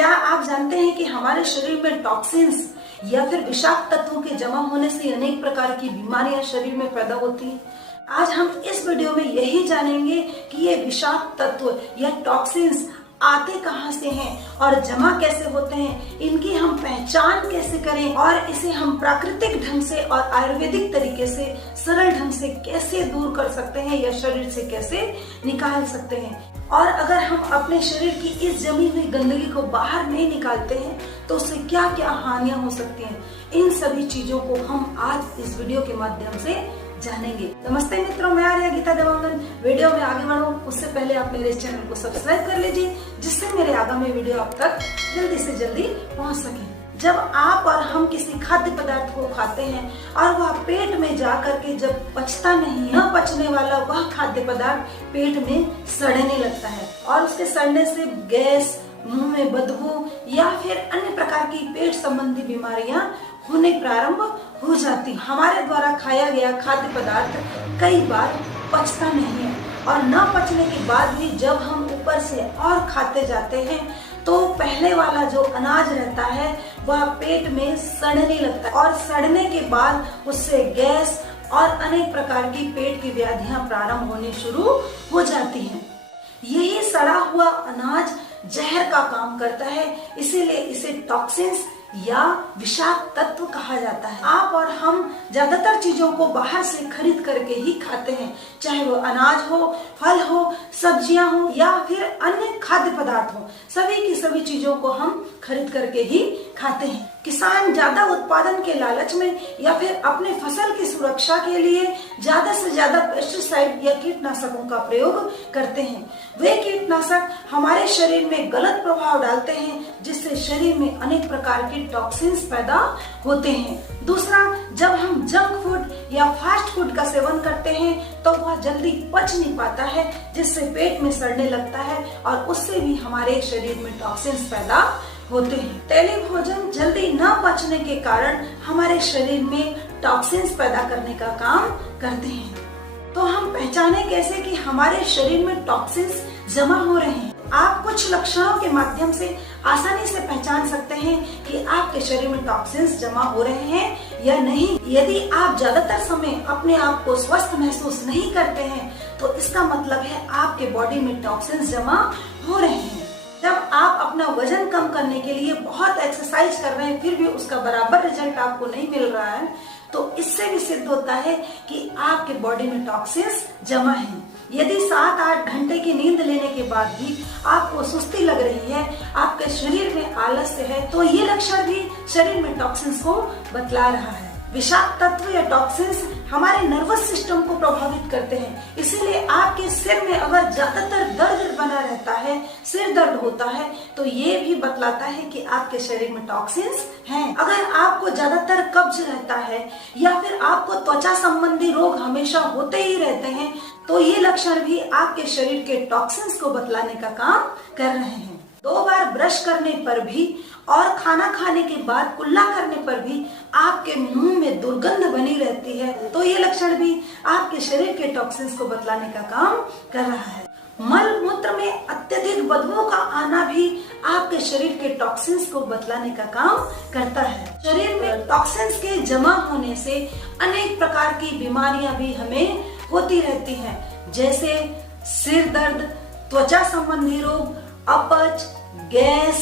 क्या आप जानते हैं कि हमारे शरीर में टॉक्सिन्स या फिर विषाक्त तत्वों के जमा होने से अनेक प्रकार की बीमारियां शरीर में पैदा होती हैं। आज हम इस वीडियो में यही जानेंगे कि ये विषाक्त तत्व या टॉक्सिन्स आते कहां से हैं और जमा कैसे होते हैं, इनकी हम पहचान कैसे करें और इसे हम प्राकृतिक ढंग से और आयुर्वेदिक तरीके से सरल ढंग से कैसे दूर कर सकते हैं या शरीर से कैसे निकाल सकते हैं। और अगर हम अपने शरीर की इस जमी हुई गंदगी को बाहर नहीं निकालते हैं तो उससे क्या क्या हानियां हो सकती हैं, इन सभी चीजों को हम आज इस वीडियो के माध्यम से जानेंगे। नमस्ते मित्रों, मैं आर्या गीता देवांगन। वीडियो में आगे बढ़ो उससे पहले आप मेरे चैनल को सब्सक्राइब कर लीजिए, जिससे मेरे आगामी वीडियो आप तक जल्दी से जल्दी पहुंच सके। जब आप और हम किसी खाद्य पदार्थ को खाते हैं और वह पेट में जाकर के जब पचता नहीं, न पचने वाला वह खाद्य पदार्थ पेट में सड़ने लगता है और उसके सड़ने से गैस, मुंह में बदबू या फिर अन्य प्रकार की पेट संबंधी बीमारियां होने प्रारंभ हो जाती। हमारे द्वारा खाया गया खाद्य पदार्थ कई बार पचता नहीं है और न पचने के बाद भी जब हम ऊपर से और खाते जाते हैं तो पहले वाला जो अनाज रहता है वह पेट में सड़ने लगता है और सड़ने के बाद उससे गैस और अनेक प्रकार की पेट की व्याधियां प्रारंभ होने शुरू हो जाती हैं। यही सड़ा हुआ अनाज जहर का काम करता है, इसीलिए इसे टॉक्सिन्स या विषाक्त तत्व कहा जाता है। आप और हम ज्यादातर चीजों को बाहर से खरीद करके ही खाते हैं, चाहे वो अनाज हो, फल हो, सब्जियां हो या फिर अन्य खाद्य पदार्थ हो। सभी की सभी चीजों को हम खरीद करके ही खाते हैं। किसान ज्यादा उत्पादन के लालच में या फिर अपने फसल की सुरक्षा के लिए ज्यादा से ज्यादा पेस्टिसाइड या कीटनाशकों का प्रयोग करते हैं। वे कीटनाशक हमारे शरीर में गलत प्रभाव डालते हैं, जिससे शरीर में अनेक प्रकार के टॉक्सिन्स पैदा होते हैं। दूसरा, जब हम जंक फूड या फास्ट फूड का सेवन करते हैं तो वह जल्दी पच नहीं पाता है, जिससे पेट में सड़ने लगता है और उससे भी हमारे शरीर में टॉक्सिन्स पैदा होते हैं। तेली भोजन जल्दी न पचने के कारण हमारे शरीर में टॉक्सिन्स पैदा करने का काम करते हैं। तो हम पहचाने कैसे कि हमारे शरीर में टॉक्सिन्स जमा हो रहे हैं? आप कुछ लक्षणों के माध्यम से आसानी से पहचान सकते हैं कि आपके शरीर में टॉक्सिन्स जमा हो रहे हैं या नहीं। यदि आप ज्यादातर समय अपने आप को स्वस्थ महसूस नहीं करते हैं तो इसका मतलब है आपके बॉडी में टॉक्सिन्स जमा हो रहे हैं। जब आप अपना वजन कम करने के लिए बहुत एक्सरसाइज कर रहे हैं फिर भी उसका बराबर रिजल्ट आपको नहीं मिल रहा है, तो इससे भी सिद्ध होता है कि आपके बॉडी में टॉक्सिन्स जमा है। यदि 7-8 घंटे की नींद लेने के बाद भी आपको सुस्ती लग रही है, आपके शरीर में आलस्य है, तो ये लक्षण भी शरीर में टॉक्सिन्स को बतला रहा है। विषाक्त तत्व या टॉक्सिन्स हमारे नर्वस सिस्टम को प्रभावित करते हैं, इसीलिए आपके सिर में अगर ज्यादातर दर्द बना रहता है, सिर दर्द होता है, तो ये भी बतलाता है कि आपके शरीर में टॉक्सिन्स हैं। अगर आपको ज्यादातर कब्ज रहता है या फिर आपको त्वचा संबंधी रोग हमेशा होते ही रहते हैं, तो ये लक्षण भी आपके शरीर के टॉक्सिन्स को बतलाने का काम कर रहे हैं। 2 बार ब्रश करने पर भी और खाना खाने के बाद कुल्ला करने पर भी आपके मुंह में दुर्गंध बनी रहती है, तो ये लक्षण भी आपके शरीर के टॉक्सिन्स को बतलाने का काम कर रहा है। मल मूत्र में अत्यधिक बदबू का आना भी आपके शरीर के टॉक्सिन्स को बतलाने का काम करता है। शरीर में टॉक्सिन्स के जमा होने से अनेक प्रकार की बीमारियां भी हमें होती रहती हैं, जैसे सिर दर्द, त्वचा संबंधी रोग, अपच, गैस,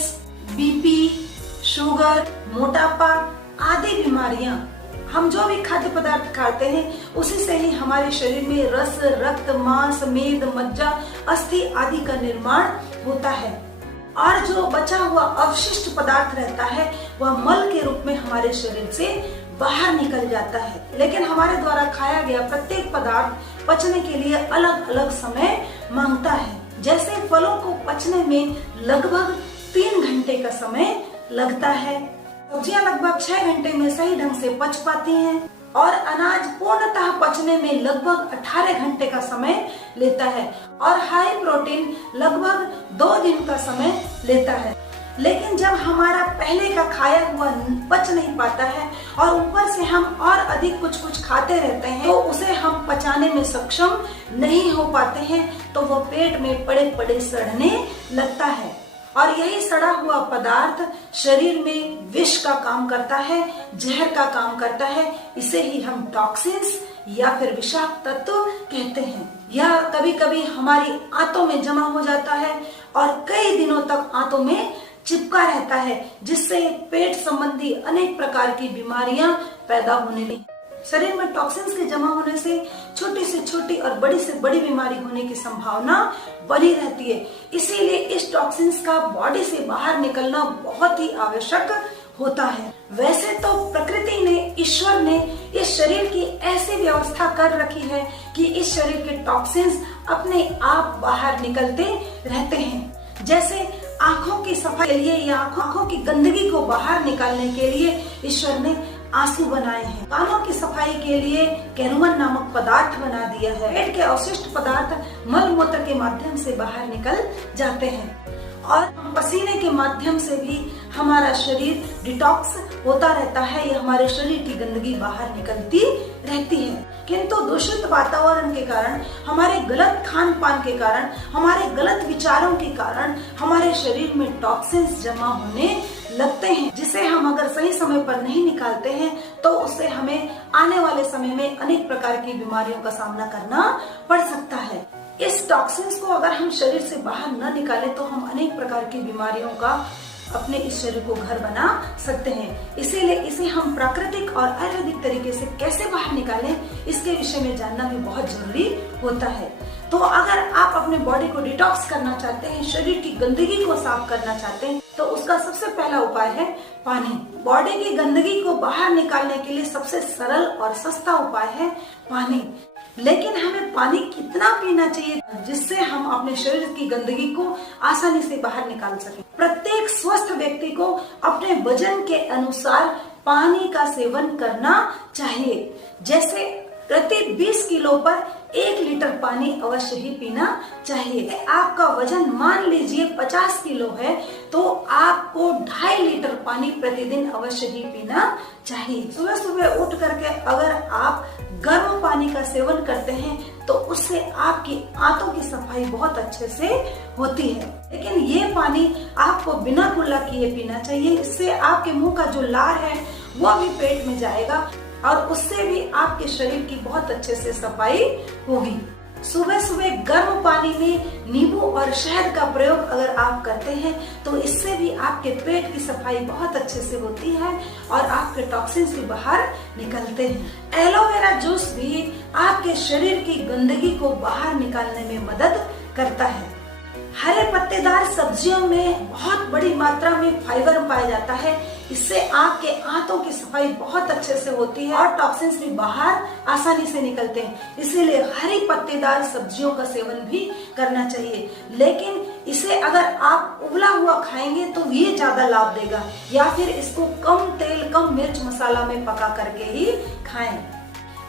बीपी, शुगर, मोटापा आदि बीमारियां। हम जो भी खाद्य पदार्थ खाते हैं उसी से ही हमारे शरीर में रस, रक्त, मांस, मेद, मज्जा, अस्थि आदि का निर्माण होता है और जो बचा हुआ अवशिष्ट पदार्थ रहता है वह मल के रूप में हमारे शरीर से बाहर निकल जाता है। लेकिन हमारे द्वारा खाया गया प्रत्येक पदार्थ पचने के लिए अलग अलग समय मांगता है। जैसे फलों को पचने में लगभग 3 घंटे का समय लगता है, सब्जियां लगभग 6 घंटे में सही ढंग से पच पाती हैं और अनाज पूर्णतः पचने में लगभग 18 घंटे का समय लेता है और हाई प्रोटीन लगभग 2 दिन का समय लेता है। लेकिन जब हमारा पहले का खाया हुआ पच नहीं पाता है और ऊपर से हम और अधिक कुछ कुछ खाते रहते हैं तो उसे हम पचाने में सक्षम नहीं हो पाते हैं, तो वो पेट में पड़े पड़े सड़ने लगता है। और यही सड़ा हुआ पदार्थ शरीर में विष का काम करता है, जहर का काम करता है। इसे ही हम टॉक्सिन्स या फिर विषाक्त तत्व कहते हैं। यह कभी कभी हमारी आंतों में जमा हो जाता है और कई दिनों तक आंतों में चिपका रहता है, जिससे पेट संबंधी अनेक प्रकार की बीमारियां पैदा होने लगती हैं। शरीर में टॉक्सिन्स के जमा होने से छोटी से छोटी और बड़ी से बड़ी बीमारी होने की संभावना बनी रहती है। इसीलिए इस टॉक्सिन्स का बॉडी से बाहर निकलना बहुत ही आवश्यक होता है। वैसे तो प्रकृति ने, ईश्वर ने इस शरीर की ऐसी व्यवस्था कर रखी है कि इस शरीर के टॉक्सिन्स अपने आप बाहर निकलते रहते हैं। जैसे आंखों की सफाई के लिए या आंखों की गंदगी को बाहर निकालने के लिए ईश्वर ने आंसू बनाए हैं। कानों की सफाई के लिए कैरुमन नामक पदार्थ बना दिया है। पेट के अवशिष्ट पदार्थ मल मूत्र के माध्यम से बाहर निकल जाते हैं और पसीने के माध्यम से भी हमारा शरीर डिटॉक्स होता रहता है। यह हमारे शरीर की गंदगी बाहर निकलती रहती है। किंतु दूषित वातावरण के कारण, हमारे गलत खान पान के कारण, हमारे गलत विचारों के कारण हमारे शरीर में टॉक्सिन्स जमा होने लगते हैं, जिसे हम अगर सही समय पर नहीं निकालते हैं तो उससे हमें आने वाले समय में अनेक प्रकार की बीमारियों का सामना करना पड़ सकता है। इस टॉक्सिन्स को अगर हम शरीर से बाहर न निकालें तो हम अनेक प्रकार की बीमारियों का अपने इस शरीर को घर बना सकते हैं। इसीलिए इसे हम प्राकृतिक और आयुर्वेदिक तरीके से कैसे बाहर निकालें, इसके विषय में जानना भी बहुत जरूरी होता है। तो अगर आप अपने बॉडी को डिटॉक्स करना चाहते हैं, शरीर की गंदगी को साफ करना चाहते हैं, तो उसका सबसे पहला उपाय है पानी। बॉडी की गंदगी को बाहर निकालने के लिए सबसे सरल और सस्ता उपाय है पानी। लेकिन हमें पानी कितना पीना चाहिए जिससे हम अपने शरीर की गंदगी को आसानी से बाहर निकाल सकें? प्रत्येक स्वस्थ व्यक्ति को अपने वजन के अनुसार पानी का सेवन करना चाहिए। जैसे प्रति 20 किलो पर 1 लीटर पानी अवश्य ही पीना चाहिए। आपका वजन मान लीजिए 50 किलो है तो आपको 2.5 लीटर पानी प्रतिदिन अवश्य ही पीना चाहिए। सुबह सुबह उठ करके अगर आप गर्म पानी का सेवन करते हैं तो उससे आपकी आंतों की सफाई बहुत अच्छे से होती है। लेकिन ये पानी आपको बिना कुल्ला किए पीना चाहिए। इससे आपके मुंह का जो लार है वो भी पेट में जाएगा और उससे भी आपके शरीर की बहुत अच्छे से सफाई होगी। सुबह सुबह गर्म पानी में नींबू और शहद का प्रयोग अगर आप करते हैं तो इससे भी आपके पेट की सफाई बहुत अच्छे से होती है और आपके टॉक्सिन्स भी बाहर निकलते हैं। एलोवेरा जूस भी आपके शरीर की गंदगी को बाहर निकालने में मदद करता है। हरे पत्तेदार सब्जियों में बहुत बड़ी मात्रा में फाइबर पाया जाता है। इससे आपके आंतों की सफाई बहुत अच्छे से होती है और टॉक्सिन्स भी बाहर आसानी से निकलते हैं। इसीलिए हरी पत्तेदार सब्जियों का सेवन भी करना चाहिए। लेकिन इसे अगर आप उबला हुआ खाएंगे तो ये ज्यादा लाभ देगा, या फिर इसको कम तेल कम मिर्च मसाला में पका करके ही खाएं।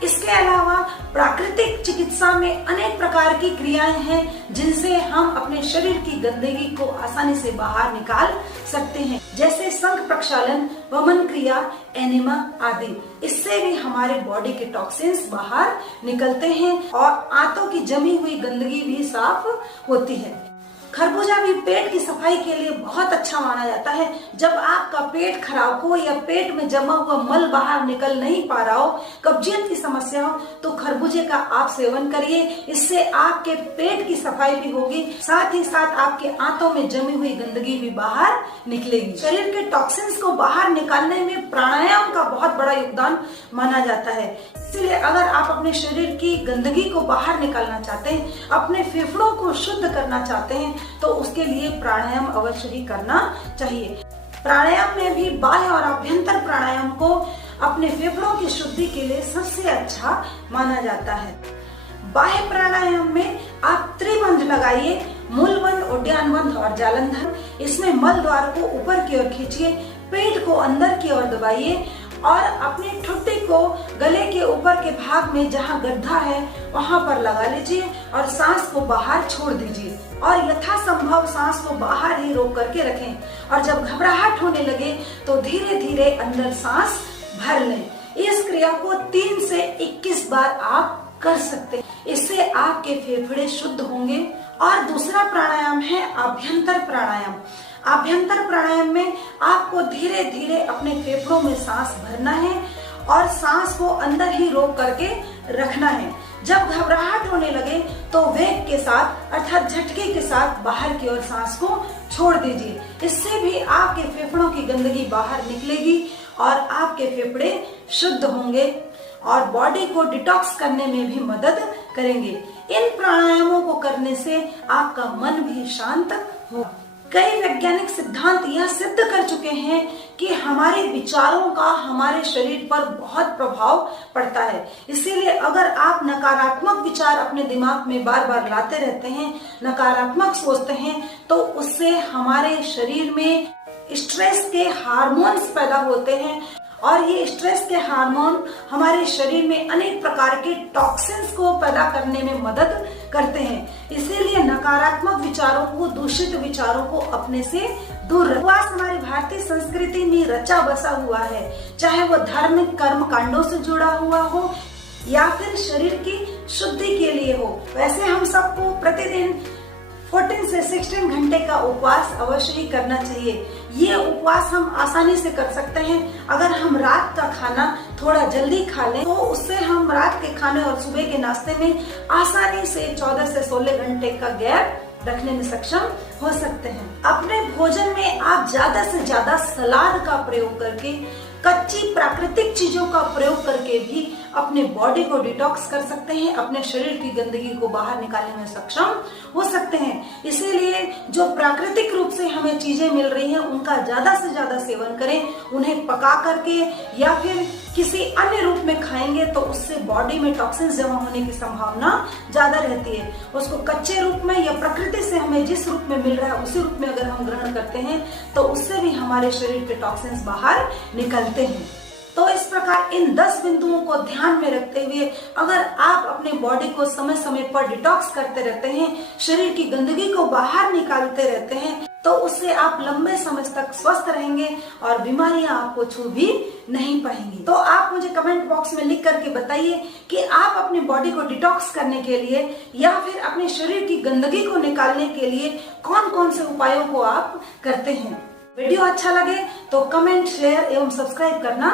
इसके अलावा प्राकृतिक चिकित्सा में अनेक प्रकार की क्रियाएं हैं जिनसे हम अपने शरीर की गंदगी को आसानी से बाहर निकाल सकते हैं, जैसे शंख प्रक्षालन, वमन क्रिया, एनिमा आदि। इससे भी हमारे बॉडी के टॉक्सिन्स बाहर निकलते हैं और आंतों की जमी हुई गंदगी भी साफ होती है। खरबूजा भी पेट की सफाई के लिए बहुत अच्छा माना जाता है। जब आपका पेट खराब हो या पेट में जमा हुआ मल बाहर निकल नहीं पा रहा हो, कब्जियत की समस्या हो, तो खरबूजे का आप सेवन करिए। इससे आपके पेट की सफाई भी होगी, साथ ही साथ आपके आंतों में जमी हुई गंदगी भी बाहर निकलेगी। शरीर के टॉक्सिन्स को बाहर निकालने में प्राणायाम का बहुत बड़ा योगदान माना जाता है। इसलिए अगर आप अपने शरीर की गंदगी को बाहर निकालना चाहते हैं, अपने फेफड़ों को शुद्ध करना चाहते हैं, तो उसके लिए प्राणायाम अवश्य ही करना चाहिए। प्राणायाम में भी बाह्य और आभ्यंतर प्राणायाम को अपने फेफड़ों की शुद्धि के लिए सबसे अच्छा माना जाता है। बाह्य प्राणायाम में आप त्रिबंध लगाइए, मूलबंध, उड्डयन बंध और जालंधर। इसमें मल द्वार को ऊपर की ओर खींचिए, पेट को अंदर की ओर दबाइए और अपनी ठुड्डी को गले के ऊपर के भाग में जहाँ गड्ढा है वहाँ पर लगा लीजिए और सांस को बाहर छोड़ दीजिए और यथासंभव सांस को बाहर ही रोक करके रखें। और जब घबराहट होने लगे तो धीरे धीरे अंदर सांस भर लें। इस क्रिया को 3 से 21 बार आप कर सकते हैं। इससे आपके फेफड़े शुद्ध होंगे। और दूसरा प्राणायाम है आभ्यंतर प्राणायाम। आभ्यंतर प्राणायाम में आपको धीरे धीरे अपने फेफड़ों में सांस भरना है और सांस को अंदर ही रोक करके रखना है। जब घबराहट होने लगे तो वेग के साथ अर्थात झटके के साथ बाहर की ओर सांस को छोड़ दीजिए। इससे भी आपके फेफड़ों की गंदगी बाहर निकलेगी और आपके फेफड़े शुद्ध होंगे और बॉडी को डिटॉक्स करने में भी मदद करेंगे। इन प्राणायामों को करने से आपका मन भी शांत होगा। कई वैज्ञानिक सिद्धांत यह सिद्ध कर चुके हैं कि हमारे विचारों का हमारे शरीर पर बहुत प्रभाव पड़ता है। इसीलिए अगर आप नकारात्मक विचार अपने दिमाग में बार बार लाते रहते हैं, नकारात्मक सोचते हैं, तो उससे हमारे शरीर में स्ट्रेस के हार्मोन्स पैदा होते हैं और ये स्ट्रेस के हार्मोन हमारे शरीर में अनेक प्रकार के टॉक्सिन्स को पैदा करने में मदद करते हैं। इसीलिए नकारात्मक विचारों को, दूषित विचारों को अपने से दूर रखें। उपवास हमारी भारतीय संस्कृति में रचा बसा हुआ है, चाहे वो धार्मिक कर्म कांडों से जुड़ा हुआ हो या फिर शरीर की शुद्धि के लिए हो। वैसे हम सबको प्रतिदिन 14 से 16 घंटे का उपवास अवश्य ही करना चाहिए। ये उपवास हम आसानी से कर सकते हैं। अगर हम रात का खाना थोड़ा जल्दी खा लें तो उससे हम रात के खाने और सुबह के नाश्ते में आसानी से 14 से 16 घंटे का गैप रखने में सक्षम हो सकते हैं। अपने भोजन में आप ज्यादा से ज्यादा सलाद का प्रयोग करके, कच्ची प्राकृतिक चीजों का प्रयोग करके भी अपने बॉडी को डिटॉक्स कर सकते हैं, अपने शरीर की गंदगी को बाहर निकालने में सक्षम हो सकते हैं। इसीलिए जो प्राकृतिक रूप से हमें चीजें मिल रही हैं उनका ज्यादा से ज्यादा सेवन करें। उन्हें पका करके या फिर किसी अन्य रूप में खाएंगे तो उससे बॉडी में टॉक्सिन्स जमा होने की संभावना ज्यादा रहती है। उसको कच्चे रूप में या प्रकृति से हमें जिस रूप में मिल रहा है उसी रूप में अगर हम ग्रहण करते हैं तो उससे भी हमारे शरीर के टॉक्सिन्स बाहर निकलते हैं। तो इस प्रकार इन 10 बिंदुओं को ध्यान में रखते हुए अगर आप अपने बॉडी को समय समय पर डिटॉक्स करते रहते हैं, शरीर की गंदगी को बाहर निकालते रहते हैं, तो उससे आप लंबे समय तक स्वस्थ रहेंगे और बीमारियां आपको छू भी नहीं पाएंगी। तो आप मुझे कमेंट बॉक्स में लिख करके बताइए कि आप अपनी बॉडी को डिटॉक्स करने के लिए या फिर अपने शरीर की गंदगी को निकालने के लिए कौन कौन से उपायों को आप करते हैं। वीडियो अच्छा लगे तो कमेंट, शेयर एवं सब्सक्राइब करना